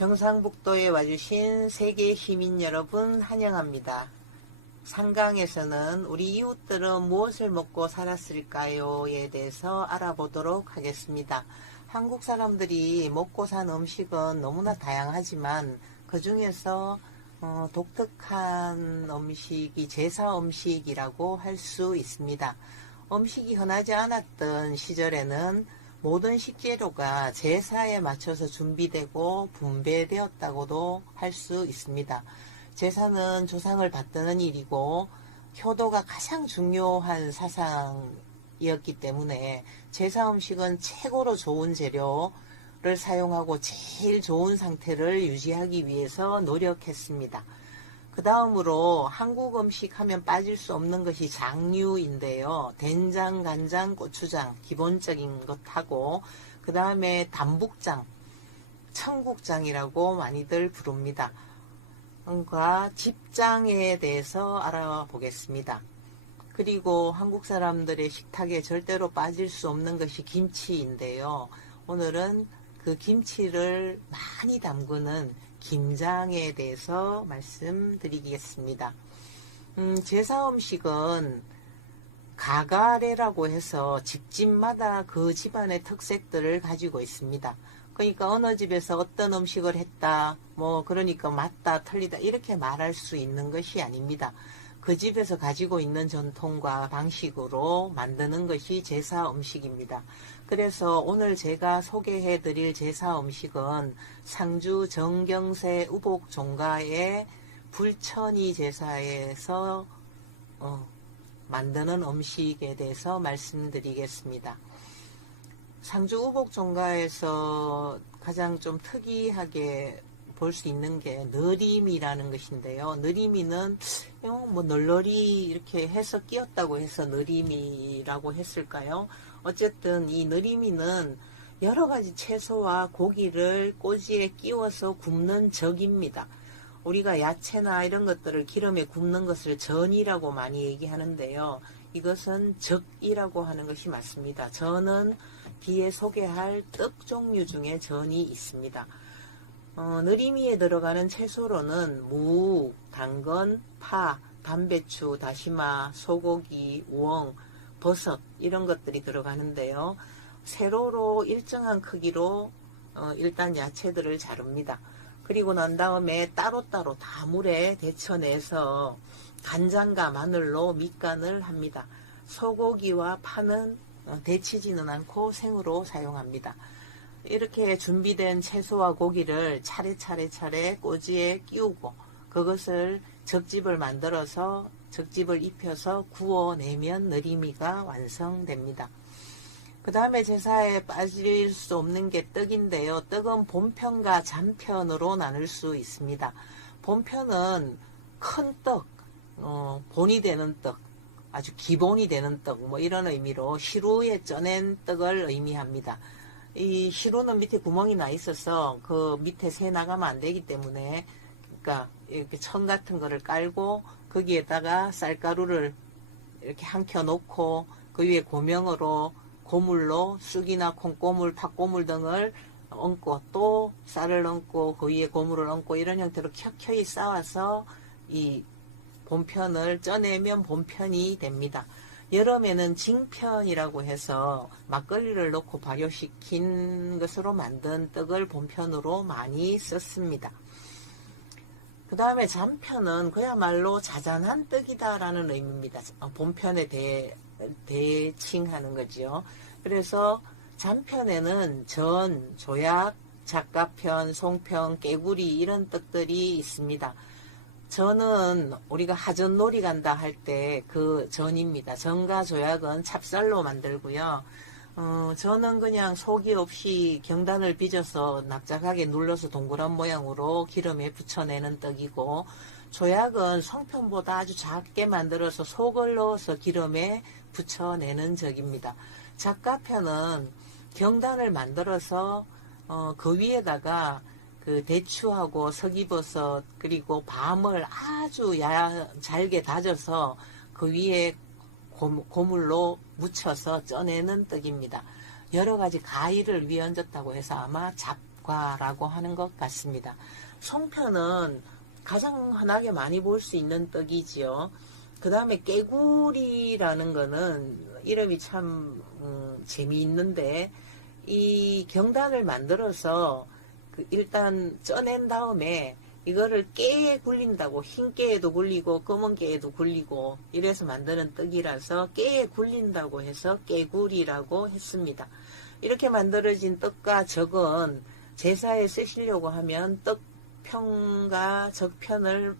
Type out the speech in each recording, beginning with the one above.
경상북도에 와주신 세계 시민 여러분 환영합니다. 상강에서는 우리 이웃들은 무엇을 먹고 살았을까요에 대해서 알아보도록 하겠습니다. 한국 사람들이 먹고 산 음식은 너무나 다양하지만 그 중에서 독특한 음식이 제사 음식이라고 할 수 있습니다. 음식이 흔하지 않았던 시절에는 모든 식재료가 제사에 맞춰서 준비되고 분배되었다고도 할 수 있습니다. 제사는 조상을 받드는 일이고 효도가 가장 중요한 사상이었기 때문에 제사 음식은 최고로 좋은 재료를 사용하고 제일 좋은 상태를 유지하기 위해서 노력했습니다. 그 다음으로 한국 음식 하면 빠질 수 없는 것이 장류인데요. 된장, 간장, 고추장 기본적인 것하고 그 다음에 담북장, 청국장이라고 많이들 부릅니다. 과 집장에 대해서 알아보겠습니다. 그리고 한국 사람들의 식탁에 절대로 빠질 수 없는 것이 김치인데요. 오늘은 그 김치를 많이 담그는 김장에 대해서 말씀드리겠습니다. 제사 음식은 가가레라고 해서 집집마다 그 집안의 특색들을 가지고 있습니다. 그러니까 어느 집에서 어떤 음식을 했다, 그러니까 맞다, 틀리다 이렇게 말할 수 있는 것이 아닙니다. 그 집에서 가지고 있는 전통과 방식으로 만드는 것이 제사 음식입니다. 그래서 오늘 제가 소개해 드릴 제사 음식은 상주 정경세 우복종가의 불천이 제사에서 만드는 음식에 대해서 말씀드리겠습니다. 상주 우복종가에서 가장 좀 특이하게 볼 수 있는 게 느림이라는 것인데요. 느림이는 널널이 이렇게 해서 끼었다고 해서 느림이라고 했을까요? 어쨌든 이 느림이는 여러 가지 채소와 고기를 꼬지에 끼워서 굽는 적입니다. 우리가 야채나 이런 것들을 기름에 굽는 것을 전이라고 많이 얘기하는데요. 이것은 적이라고 하는 것이 맞습니다. 전은 뒤에 소개할 떡 종류 중에 전이 있습니다. 느리미에 들어가는 채소로는 무, 당근, 파, 담배추, 다시마, 소고기, 우엉, 버섯 이런 것들이 들어가는데요. 세로로 일정한 크기로 일단 야채들을 자릅니다. 그리고 난 다음에 따로따로 다 물에 데쳐내서 간장과 마늘로 밑간을 합니다. 소고기와 파는 데치지는 않고 생으로 사용합니다. 이렇게 준비된 채소와 고기를 차례 꼬지에 끼우고 그것을 적집을 만들어서 적집을 입혀서 구워내면 느리미가 완성됩니다. 그 다음에 제사에 빠질 수 없는 게 떡인데요. 떡은 본편과 잔편으로 나눌 수 있습니다. 본편은 큰 떡, 본이 되는 떡, 아주 기본이 되는 떡, 이런 의미로 시루에 쪄낸 떡을 의미합니다. 이 시루는 밑에 구멍이 나 있어서 그 밑에 새 나가면 안 되기 때문에, 그러니까 이렇게 천 같은 거를 깔고 거기에다가 쌀가루를 이렇게 한켜 놓고 그 위에 고명으로 고물로 쑥이나 콩고물, 팥고물 등을 얹고 또 쌀을 얹고 그 위에 고물을 얹고 이런 형태로 켜켜이 쌓아서 이 본편을 쪄내면 본편이 됩니다. 여름에는 징편이라고 해서 막걸리를 넣고 발효시킨 것으로 만든 떡을 본편으로 많이 썼습니다. 그 다음에 잔편은 그야말로 자잔한 떡이다라는 의미입니다. 본편에 대칭하는 거죠. 그래서 잔편에는 전, 조약, 작가편, 송편, 깨구리 이런 떡들이 있습니다. 전은 우리가 하전놀이 간다 할 때 그 전입니다. 전과 조약은 찹쌀로 만들고요. 전은 그냥 속이 없이 경단을 빚어서 납작하게 눌러서 동그란 모양으로 기름에 부쳐내는 떡이고, 조약은 송편보다 아주 작게 만들어서 속을 넣어서 기름에 부쳐내는 적입니다. 작가편은 경단을 만들어서 그 위에다가 그 대추하고 서기버섯 그리고 밤을 아주 잘게 다져서 그 위에 고물로 묻혀서 쪄내는 떡입니다. 여러 가지 가위를 위에 얹었다고 해서 아마 과라고 하는 것 같습니다. 송편은 가장 흔하게 많이 볼 수 있는 떡이지요. 그 다음에 깨구리라는 거는 이름이 참 재미있는데, 이 경단을 만들어서 일단 쪄낸 다음에 이거를 깨에 굴린다고, 흰 깨에도 굴리고 검은 깨에도 굴리고 이래서 만드는 떡이라서 깨에 굴린다고 해서 깨구리라고 했습니다. 이렇게 만들어진 떡과 적은 제사에 쓰시려고 하면 떡편과 적편을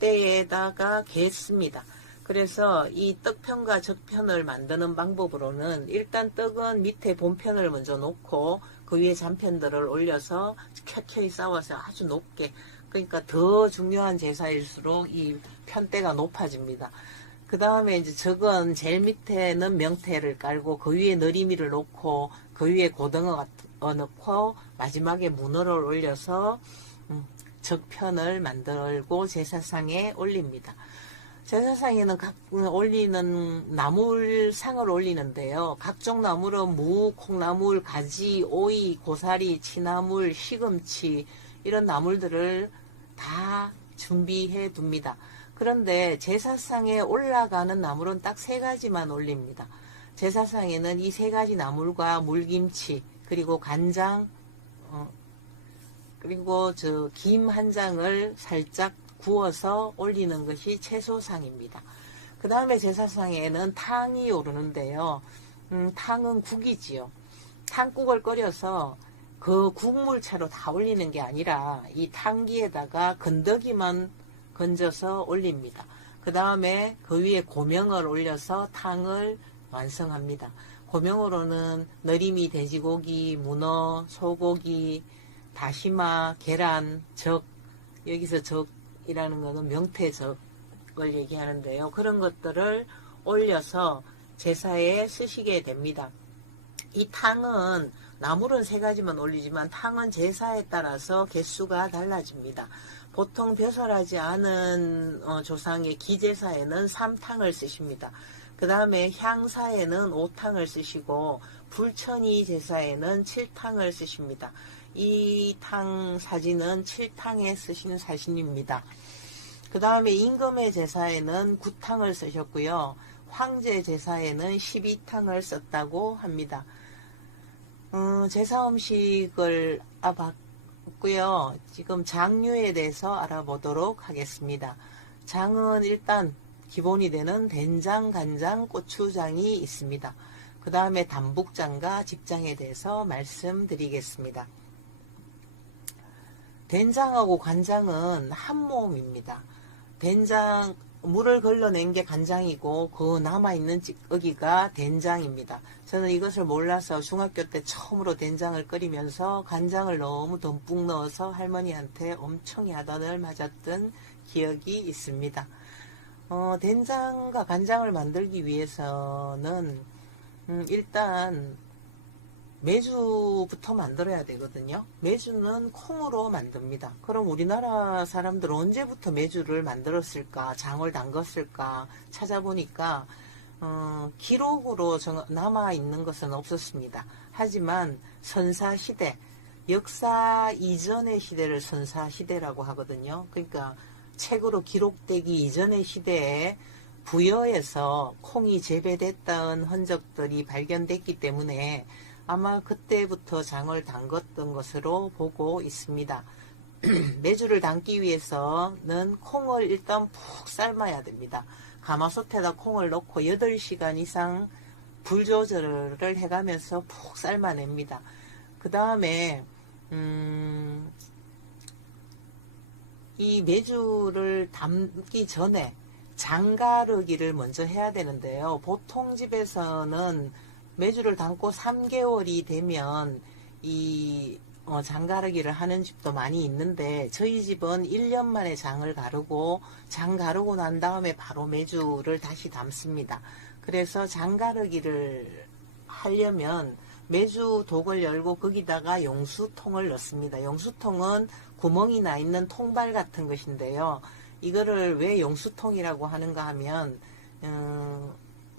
때에다가 갰습니다. 그래서 이 떡편과 적편을 만드는 방법으로는 일단 떡은 밑에 본편을 먼저 놓고 그 위에 잔편들을 올려서 켜켜이 쌓아서 아주 높게, 그러니까 더 중요한 제사일수록 이 편대가 높아집니다. 그 다음에 이제 적은 제일 밑에는 명태를 깔고 그 위에 너리미를 놓고 그 위에 고등어 넣고 마지막에 문어를 올려서 적편을 만들고 제사상에 올립니다. 제사상에는 올리는 나물상을 올리는데요. 각종 나물은 무, 콩나물, 가지, 오이, 고사리, 취나물, 시금치 이런 나물들을 다 준비해 둡니다. 그런데 제사상에 올라가는 나물은 딱 3가지만 올립니다. 제사상에는 이 3가지 나물과 물김치, 그리고 간장, 그리고 김 한 장을 살짝 구워서 올리는 것이 채소상입니다. 그 다음에 제사상에는 탕이 오르는데요. 탕은 국이지요. 탕국을 끓여서 그 국물차로 다 올리는 게 아니라 이 탕기에다가 건더기만 건져서 올립니다. 그 다음에 그 위에 고명을 올려서 탕을 완성합니다. 고명으로는 너리미, 돼지고기, 문어, 소고기, 다시마, 계란, 적, 여기서 적이라는 것은 명태적을 얘기하는데요. 그런 것들을 올려서 제사에 쓰시게 됩니다. 이 탕은 나물은 3가지만 올리지만 탕은 제사에 따라서 개수가 달라집니다. 보통 벼슬하지 않은 조상의 기제사에는 3탕을 쓰십니다. 그 다음에 향사에는 5탕을 쓰시고 불천이 제사에는 7탕을 쓰십니다. 이 탕 사진은 7탕에 쓰신 사진입니다. 그 다음에 임금의 제사에는 9탕을 쓰셨고요. 황제 제사에는 12탕을 썼다고 합니다. 제사 음식을 알아봤고요. 지금 장류에 대해서 알아보도록 하겠습니다. 장은 일단 기본이 되는 된장, 간장, 고추장이 있습니다. 그 다음에 담북장과 집장에 대해서 말씀드리겠습니다. 된장하고 간장은 한 몸입니다. 된장, 물을 걸러낸 게 간장이고 그 남아있는 찌꺼기가 된장입니다. 저는 이것을 몰라서 중학교 때 처음으로 된장을 끓이면서 간장을 너무 듬뿍 넣어서 할머니한테 엄청 야단을 맞았던 기억이 있습니다. 된장과 간장을 만들기 위해서는 일단 메주부터 만들어야 되거든요. 메주는 콩으로 만듭니다. 그럼 우리나라 사람들은 언제부터 메주를 만들었을까, 장을 담갔을까 찾아보니까 기록으로 남아있는 것은 없었습니다. 하지만 선사시대, 역사 이전의 시대를 선사시대라고 하거든요. 그러니까 책으로 기록되기 이전의 시대에 부여에서 콩이 재배됐다는 흔적들이 발견됐기 때문에 아마 그때부터 장을 담갔던 것으로 보고 있습니다. 메주를 담기 위해서는 콩을 일단 푹 삶아야 됩니다. 가마솥에다 콩을 넣고 8시간 이상 불 조절을 해가면서 푹 삶아냅니다. 그 다음에 이 메주를 담기 전에 장가르기를 먼저 해야 되는데요. 보통 집에서는 메주를 담고 3개월이 되면 이 장가르기를 하는 집도 많이 있는데 저희 집은 1년 만에 장을 가르고 장 가르고 난 다음에 바로 메주를 다시 담습니다. 그래서 장가르기를 하려면 메주 독을 열고 거기다가 용수통을 넣습니다. 용수통은 구멍이 나 있는 통발 같은 것인데요. 이거를 왜 용수통이라고 하는가 하면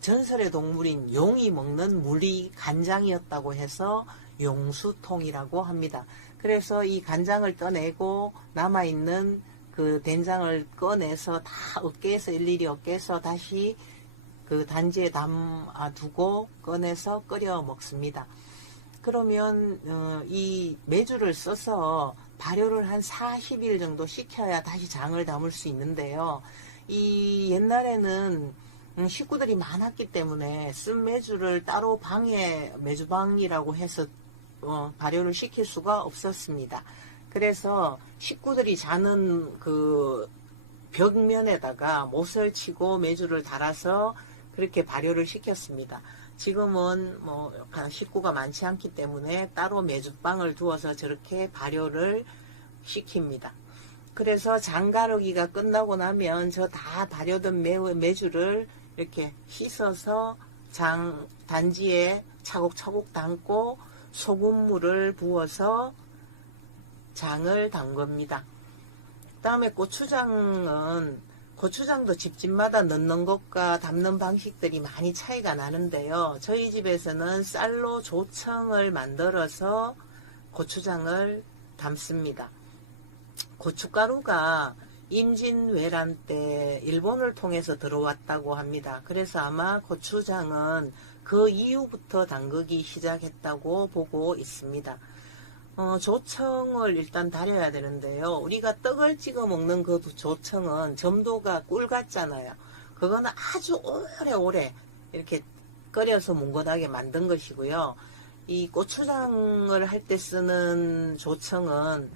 전설의 동물인 용이 먹는 물이 간장이었다고 해서 용수통이라고 합니다. 그래서 이 간장을 떠내고 남아있는 그 된장을 꺼내서 다 어깨에서 일일이 어깨에서 다시 그 단지에 담아두고 꺼내서 끓여 먹습니다. 그러면 이 메주를 써서 발효를 한 40일 정도 시켜야 다시 장을 담을 수 있는데요. 이 옛날에는 식구들이 많았기 때문에 쓴 메주를 따로 방에 메주방이라고 해서 발효를 시킬 수가 없었습니다. 그래서 식구들이 자는 그 벽면에다가 못을 치고 메주를 달아서 그렇게 발효를 시켰습니다. 지금은 뭐 식구가 많지 않기 때문에 따로 메주방을 두어서 저렇게 발효를 시킵니다. 그래서 장가르기가 끝나고 나면 저 다 발효된 메주를 이렇게 씻어서 단지에 차곡차곡 담고 소금물을 부어서 장을 담급니다. 그 다음에 고추장도 집집마다 넣는 것과 담는 방식들이 많이 차이가 나는데요. 저희 집에서는 쌀로 조청을 만들어서 고추장을 담습니다. 고춧가루가 임진왜란 때 일본을 통해서 들어왔다고 합니다. 그래서 아마 고추장은 그 이후부터 담그기 시작했다고 보고 있습니다. 조청을 일단 달여야 되는데요. 우리가 떡을 찍어 먹는 그 조청은 점도가 꿀 같잖아요. 그거는 아주 오래오래 이렇게 끓여서 뭉근하게 만든 것이고요. 이 고추장을 할 때 쓰는 조청은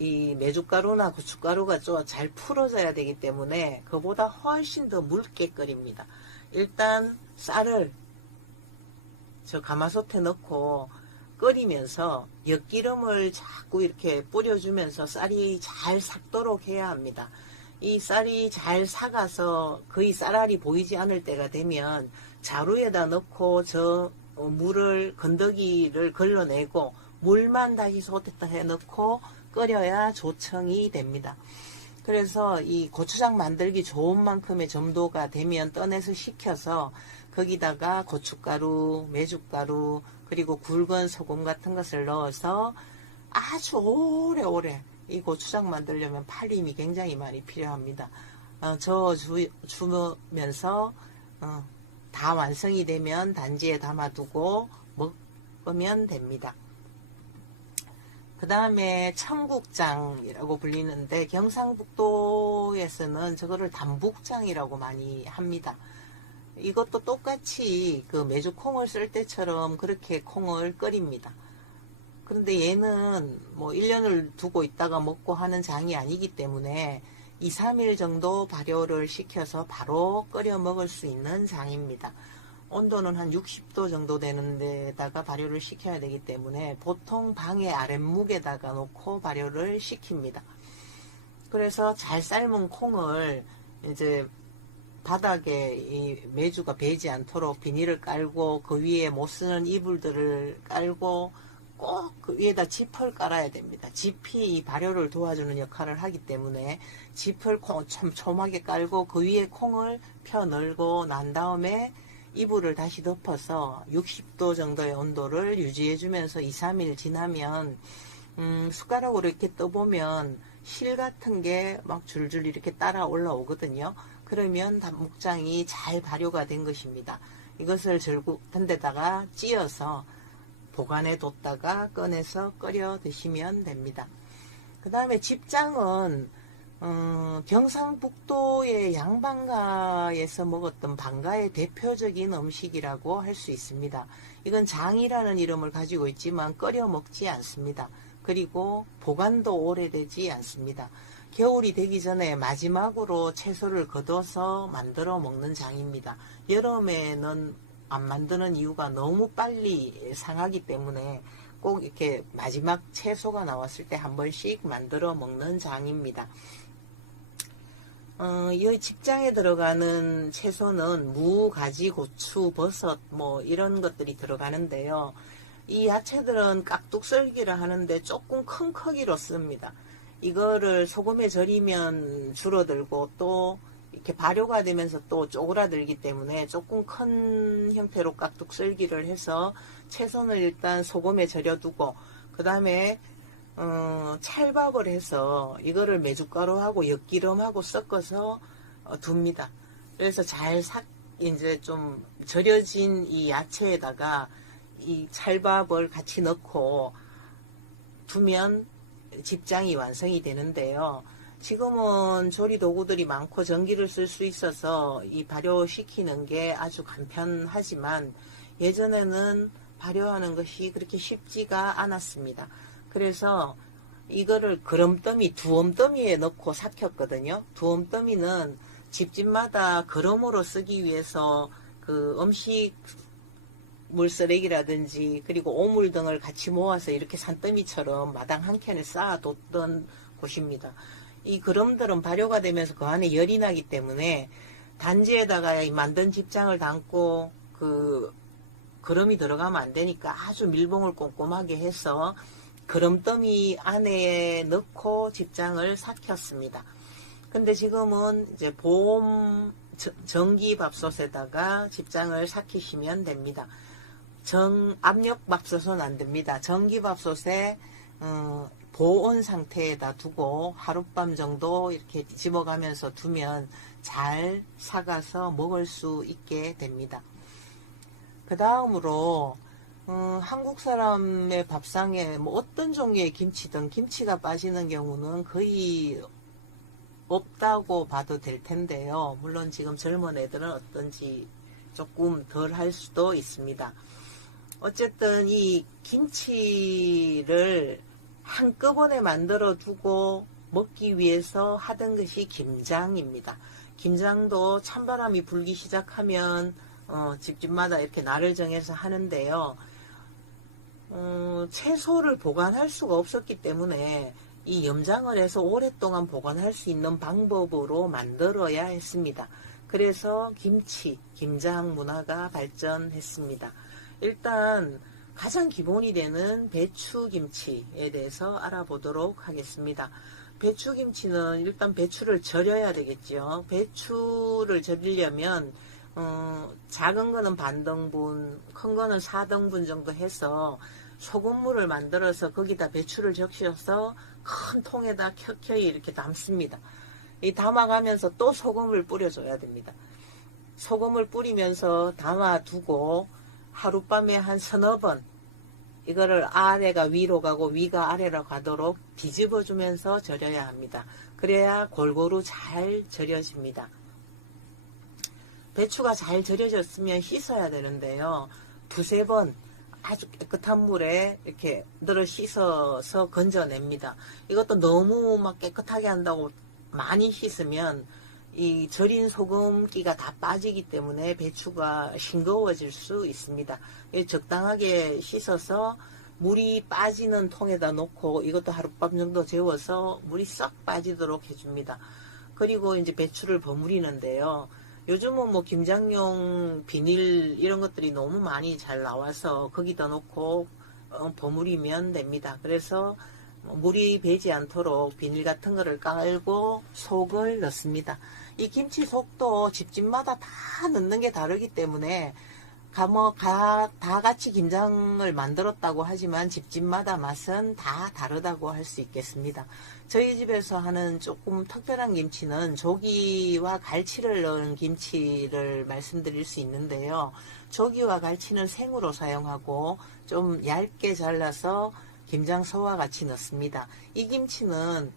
이 메주가루나 고춧가루가 좀 잘 풀어져야 되기 때문에 그보다 훨씬 더 묽게 끓입니다. 일단 쌀을 저 가마솥에 넣고 끓이면서 엿기름을 자꾸 이렇게 뿌려주면서 쌀이 잘 삭도록 해야 합니다. 이 쌀이 잘 삭아서 거의 쌀알이 보이지 않을 때가 되면 자루에다 넣고 저 물을 건더기를 걸러내고 물만 다시 솥에다 해 넣고 끓여야 조청이 됩니다. 그래서 이 고추장 만들기 좋은 만큼의 점도가 되면 떠내서 식혀서 거기다가 고춧가루, 메주가루, 그리고 굵은 소금 같은 것을 넣어서 아주 오래오래 이 고추장 만들려면 팔힘이 굉장히 많이 필요합니다. 저어주면서 다 완성이 되면 단지에 담아두고 먹으면 됩니다. 그 다음에 청국장이라고 불리는데 경상북도에서는 저거를 담북장이라고 많이 합니다. 이것도 똑같이 그 메주콩을 쓸 때처럼 그렇게 콩을 끓입니다. 그런데 얘는 뭐 1년을 두고 있다가 먹고 하는 장이 아니기 때문에 2, 3일 정도 발효를 시켜서 바로 끓여 먹을 수 있는 장입니다. 온도는 한 60도 정도 되는 데다가 발효를 시켜야 되기 때문에 보통 방의 아랫목에다가 놓고 발효를 시킵니다. 그래서 잘 삶은 콩을 이제 바닥에 이 메주가 배지 않도록 비닐을 깔고 그 위에 못 쓰는 이불들을 깔고 꼭 그 위에다 짚을 깔아야 됩니다. 짚이 이 발효를 도와주는 역할을 하기 때문에 짚을 촘촘하게 깔고 그 위에 콩을 펴 널고 난 다음에 이불을 다시 덮어서 60도 정도의 온도를 유지해 주면서 2, 3일 지나면 숟가락으로 이렇게 떠보면 실 같은 게 막 줄줄 이렇게 따라 올라오거든요. 그러면 담목장이 잘 발효가 된 것입니다. 이것을 절구한 데다가 찧어서 보관해 뒀다가 꺼내서 끓여 드시면 됩니다. 그 다음에 집장은 경상북도의 양반가에서 먹었던 방가의 대표적인 음식이라고 할 수 있습니다. 이건 장이라는 이름을 가지고 있지만 끓여 먹지 않습니다. 그리고 보관도 오래되지 않습니다. 겨울이 되기 전에 마지막으로 채소를 걷어서 만들어 먹는 장입니다. 여름에는 안 만드는 이유가 너무 빨리 상하기 때문에 꼭 이렇게 마지막 채소가 나왔을 때 한 번씩 만들어 먹는 장입니다. 이 집장에 들어가는 채소는 무, 가지, 고추, 버섯 뭐 이런 것들이 들어가는데요. 이 야채들은 깍둑썰기를 하는데 조금 큰 크기로 씁니다. 이거를 소금에 절이면 줄어들고 또 이렇게 발효가 되면서 또 쪼그라들기 때문에 조금 큰 형태로 깍둑썰기를 해서 채소는 일단 소금에 절여두고 그 다음에 찰밥을 해서 이거를 메주가루하고 엿기름하고 섞어서 둡니다. 그래서 이제 좀 절여진 이 야채에다가 이 찰밥을 같이 넣고 두면 집장이 완성이 되는데요. 지금은 조리 도구들이 많고 전기를 쓸 수 있어서 이 발효시키는 게 아주 간편하지만 예전에는 발효하는 것이 그렇게 쉽지가 않았습니다. 그래서 이거를 그럼더미, 두엄더미에 넣고 삭혔거든요. 두엄더미는 집집마다 그럼으로 쓰기 위해서 그 음식 물쓰레기라든지 그리고 오물 등을 같이 모아서 이렇게 산더미처럼 마당 한켠에 쌓아뒀던 곳입니다. 이 그럼들은 발효가 되면서 그 안에 열이 나기 때문에 단지에다가 만든 집장을 담고 그 그럼이 들어가면 안 되니까 아주 밀봉을 꼼꼼하게 해서 그럼더미 안에 넣고 집장을 삭혔습니다. 근데 지금은 이제 전기밥솥에다가 집장을 삭히시면 됩니다. 압력밥솥은 안 됩니다. 전기밥솥에 보온 상태에다 두고 하룻밤 정도 이렇게 집어가면서 두면 잘 삭아서 먹을 수 있게 됩니다. 그 다음으로 한국 사람의 밥상에 뭐 어떤 종류의 김치든 김치가 빠지는 경우는 거의 없다고 봐도 될 텐데요. 물론 지금 젊은 애들은 어떤지 조금 덜 할 수도 있습니다. 어쨌든 이 김치를 한꺼번에 만들어 두고 먹기 위해서 하던 것이 김장입니다. 김장도 찬바람이 불기 시작하면 집집마다 이렇게 날을 정해서 하는데요. 채소를 보관할 수가 없었기 때문에 이 염장을 해서 오랫동안 보관할 수 있는 방법으로 만들어야 했습니다. 그래서 김장 문화가 발전했습니다. 일단 가장 기본이 되는 배추김치에 대해서 알아보도록 하겠습니다. 배추김치는 일단 배추를 절여야 되겠죠. 배추를 절이려면 작은 거는 반등분, 큰 거는 4등분 정도 해서 소금물을 만들어서 거기다 배추를 적셔서 큰 통에다 켜켜이 이렇게 담습니다. 이 담아가면서 또 소금을 뿌려줘야 됩니다. 소금을 뿌리면서 담아두고 하룻밤에 한 서너 번 이거를 아래가 위로 가고 위가 아래로 가도록 뒤집어 주면서 절여야 합니다. 그래야 골고루 잘 절여집니다. 배추가 잘 절여졌으면 씻어야 되는데요. 두세 번 아주 깨끗한 물에 이렇게 늘어 씻어서 건져냅니다. 이것도 너무 막 깨끗하게 한다고 많이 씻으면 이 절인 소금기가 다 빠지기 때문에 배추가 싱거워질 수 있습니다. 적당하게 씻어서 물이 빠지는 통에다 놓고 이것도 하룻밤 정도 재워서 물이 싹 빠지도록 해줍니다. 그리고 이제 배추를 버무리는데요. 요즘은 뭐 김장용 비닐 이런 것들이 너무 많이 잘 나와서 거기다 놓고 버무리면 됩니다. 그래서 물이 배지 않도록 비닐 같은 거를 깔고 속을 넣습니다. 이 김치 속도 집집마다 다 넣는 게 다르기 때문에 다 같이 김장을 만들었다고 하지만 집집마다 맛은 다 다르다고 할 수 있겠습니다. 저희 집에서 하는 조금 특별한 김치는 조기와 갈치를 넣은 김치를 말씀드릴 수 있는데요. 조기와 갈치는 생으로 사용하고 좀 얇게 잘라서 김장서와 같이 넣습니다. 이 김치는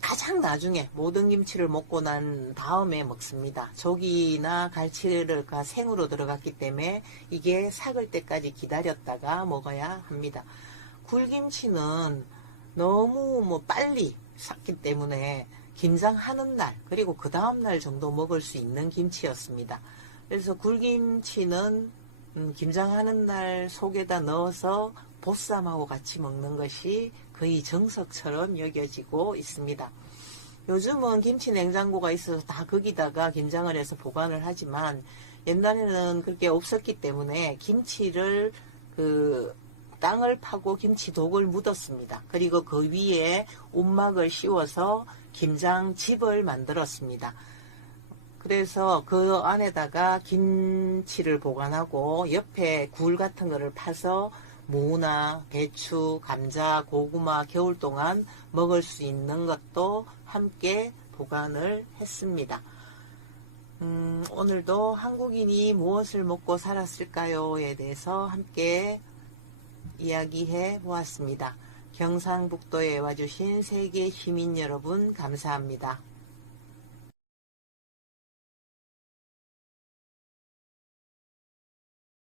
가장 나중에 모든 김치를 먹고 난 다음에 먹습니다. 조기나 갈치를 생으로 들어갔기 때문에 이게 삭을 때까지 기다렸다가 먹어야 합니다. 굴김치는 너무 빨리 삭기 때문에 김장하는 날 그리고 그 다음날 정도 먹을 수 있는 김치였습니다. 그래서 굴김치는 김장하는 날 속에다 넣어서 보쌈하고 같이 먹는 것이 거의 정석처럼 여겨지고 있습니다. 요즘은 김치 냉장고가 있어서 다 거기다가 김장을 해서 보관을 하지만 옛날에는 그렇게 없었기 때문에 김치를 땅을 파고 김치독을 묻었습니다. 그리고 그 위에 움막을 씌워서 김장집을 만들었습니다. 그래서 그 안에다가 김치를 보관하고 옆에 굴 같은 거를 파서 무나 배추, 감자, 고구마 겨울 동안 먹을 수 있는 것도 함께 보관을 했습니다. 오늘도 한국인이 무엇을 먹고 살았을까요에 대해서 함께 이야기해 보았습니다. 경상북도에 와주신 세계 시민 여러분 감사합니다.